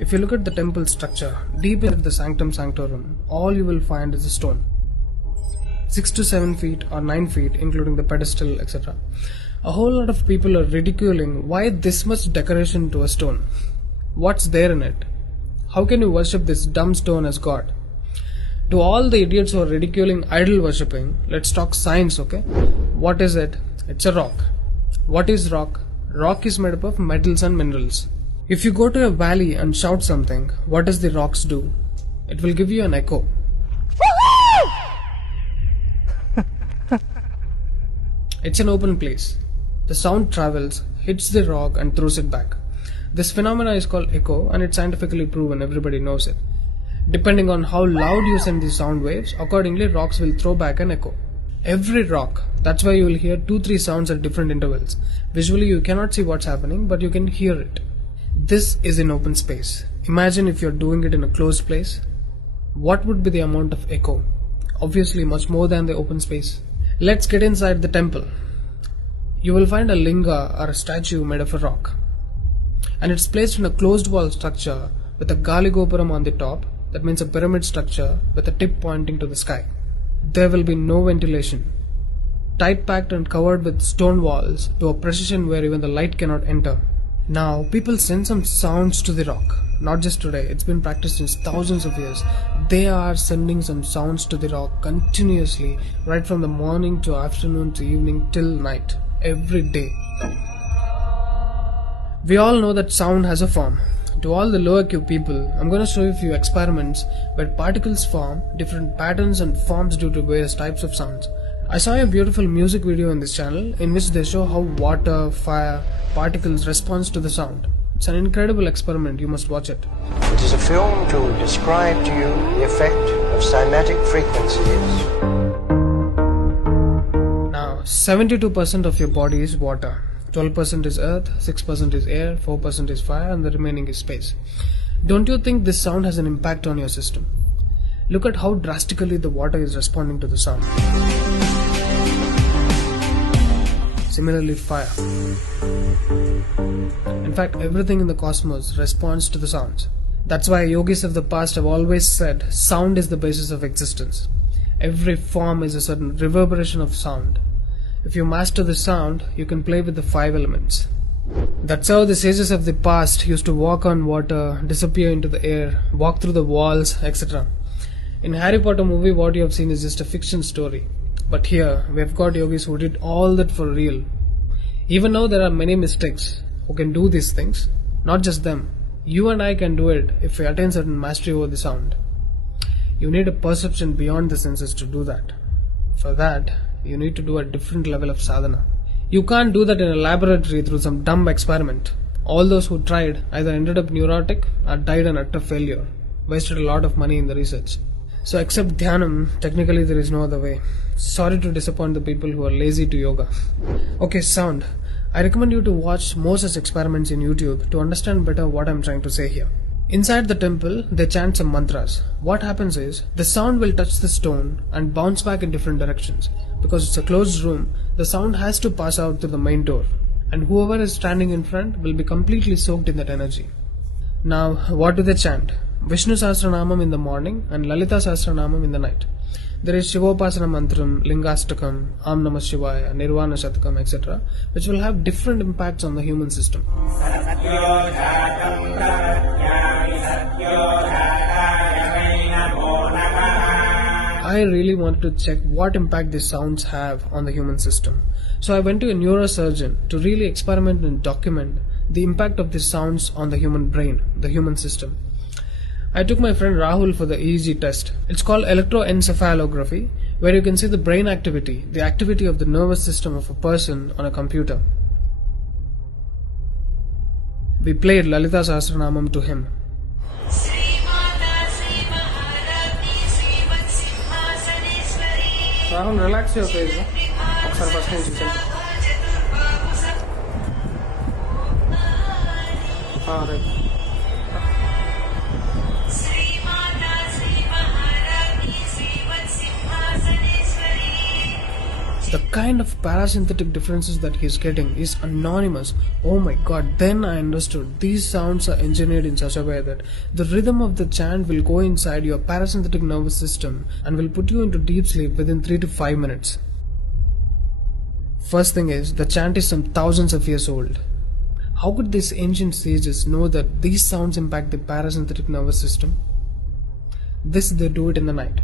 If you look at the temple structure, deep in the sanctum sanctorum, all you will find is a stone. 6 to 7 feet or 9 feet, including the pedestal, etc. A whole lot of people are ridiculing why this much decoration to a stone. What's there in it? How can you worship this dumb stone as God? To all the idiots who are ridiculing idol worshipping, let's talk science, okay? What is it? It's a rock. What is rock? Rock is made up of metals and minerals. If you go to a valley and shout something, what does the rocks do? It will give you an echo. It's an open place. The sound travels, hits the rock and throws it back. This phenomena is called echo and it's scientifically proven, everybody knows it. Depending on how loud you send the sound waves, accordingly rocks will throw back an echo. Every rock, that's why you will hear 2-3 sounds at different intervals. Visually you cannot see what's happening, but you can hear it. This is in open space. Imagine if you're doing it in a closed place. What would be the amount of echo? Obviously much more than the open space. Let's get inside the temple. You will find a linga or a statue made of a rock. And it's placed in a closed wall structure with a Galigopuram on the top. That means a pyramid structure with a tip pointing to the sky. There will be no ventilation. Tight packed and covered with stone walls to a precision where even the light cannot enter. Now, people send some sounds to the rock. Not just today, it's been practiced since thousands of years. They are sending some sounds to the rock continuously, right from the morning to afternoon to evening till night, every day. We all know that sound has a form. To all the lower Q people, I'm going to show you a few experiments where particles form different patterns and forms due to various types of sounds. I saw a beautiful music video in this channel in which they show how water, fire, particles respond to the sound. It's an incredible experiment, you must watch it. It is a film to describe to you the effect of cymatic frequencies. Now, 72% of your body is water. 12% is earth, 6% is air, 4% is fire and the remaining is space. Don't you think this sound has an impact on your system? Look at how drastically the water is responding to the sound. Similarly, fire. In fact, everything in the cosmos responds to the sounds. That's why yogis of the past have always said sound is the basis of existence. Every form is a certain reverberation of sound. If you master the sound, you can play with the 5 elements. That's how the sages of the past used to walk on water, disappear into the air, walk through the walls, etc. In Harry Potter movie, what you have seen is just a fiction story. But here, we have got yogis who did all that for real. Even though there are many mystics who can do these things, not just them. You and I can do it if we attain certain mastery over the sound. You need a perception beyond the senses to do that. For that, you need to do a different level of sadhana. You can't do that in a laboratory through some dumb experiment. All those who tried either ended up neurotic or died an utter failure. Wasted a lot of money in the research. So except dhyanam, technically there is no other way. Sorry to disappoint the people who are lazy to yoga. Okay, sound. I recommend you to watch more such experiments in YouTube to understand better what I'm trying to say here. Inside the temple, they chant some mantras. What happens is, the sound will touch the stone and bounce back in different directions. Because it's a closed room, the sound has to pass out through the main door. And whoever is standing in front will be completely soaked in that energy. Now, what do they chant? Vishnu Sahastranam in the morning and Lalita Sahastranam in the night. There is Shivopasana Mantram, Lingastakam, Am Namah Shivaya, Nirvana Shatakam, etc., which will have different impacts on the human system. I really wanted to check what impact these sounds have on the human system. So I went to a neurosurgeon to really experiment and document the impact of these sounds on the human brain, the human system. I took my friend Rahul for the EEG test. It's called electroencephalography, where you can see the brain activity, the activity of the nervous system of a person on a computer. We played Lalita Sahastranamam to him. Rahul, relax your face. Right. The kind of parasympathetic differences that he's getting is anonymous. Oh my god, then I understood. These sounds are engineered in such a way that the rhythm of the chant will go inside your parasympathetic nervous system and will put you into deep sleep within 3 to 5 minutes. First thing is, the chant is some thousands of years old. How could these ancient sages know that these sounds impact the parasympathetic nervous system? This they do it in the night.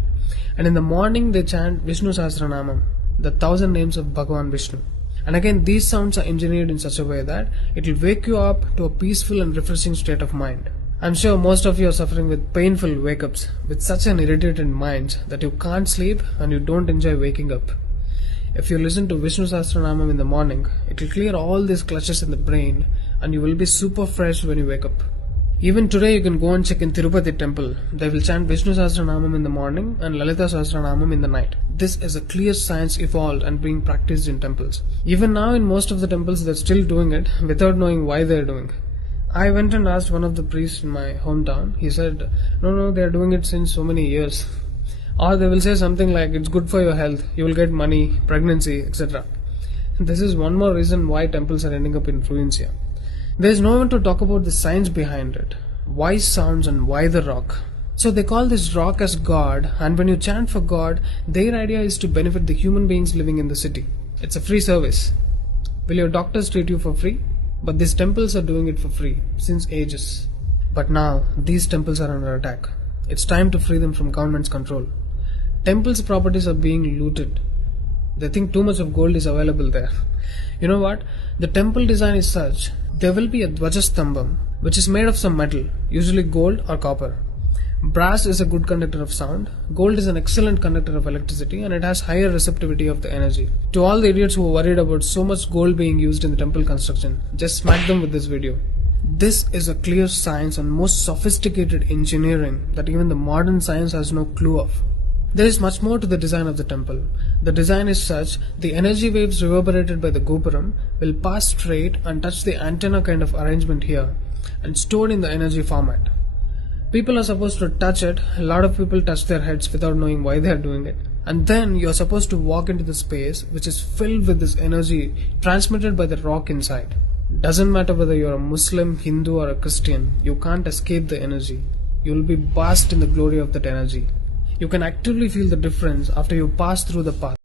And in the morning they chant Vishnu Sahastranam, the 1000 names of Bhagavan Vishnu. And again, these sounds are engineered in such a way that it will wake you up to a peaceful and refreshing state of mind. I'm sure most of you are suffering with painful wake-ups, with such an irritated mind that you can't sleep and you don't enjoy waking up. If you listen to Vishnu Sahastranam in the morning, it will clear all these clutches in the brain and you will be super fresh when you wake up. Even today you can go and check in Tirupati temple. They will chant Vishnu Sahastranam in the morning and Lalita Sahastranam in the night. This is a clear science evolved and being practiced in temples. Even now in most of the temples they're still doing it without knowing why they're doing. I went and asked one of the priests in my hometown. He said, no, they're doing it since so many years. Or they will say something like, it's good for your health, you will get money, pregnancy, etc. This is one more reason why temples are ending up in ruins here. There is no one to talk about the science behind it. Why sounds and why the rock? So they call this rock as God, and when you chant for God, their idea is to benefit the human beings living in the city. It's a free service. Will your doctors treat you for free? But these temples are doing it for free, since ages. But now, these temples are under attack. It's time to free them from government's control. Temples' properties are being looted. They think too much of gold is available there. You know what? The temple design is such, there will be a Dvajastambam, which is made of some metal, usually gold or copper. Brass is a good conductor of sound, gold is an excellent conductor of electricity, and it has higher receptivity of the energy. To all the idiots who are worried about so much gold being used in the temple construction, just smack them with this video. This is a clear science and most sophisticated engineering that even the modern science has no clue of. There is much more to the design of the temple. The design is such, the energy waves reverberated by the gopuram will pass straight and touch the antenna kind of arrangement here and stored in the energy format. People are supposed to touch it. A lot of people touch their heads without knowing why they are doing it. And then you are supposed to walk into the space which is filled with this energy transmitted by the rock inside. Doesn't matter whether you are a Muslim, Hindu or a Christian, you can't escape the energy. You will be bathed in the glory of that energy. You can actively feel the difference after you pass through the path.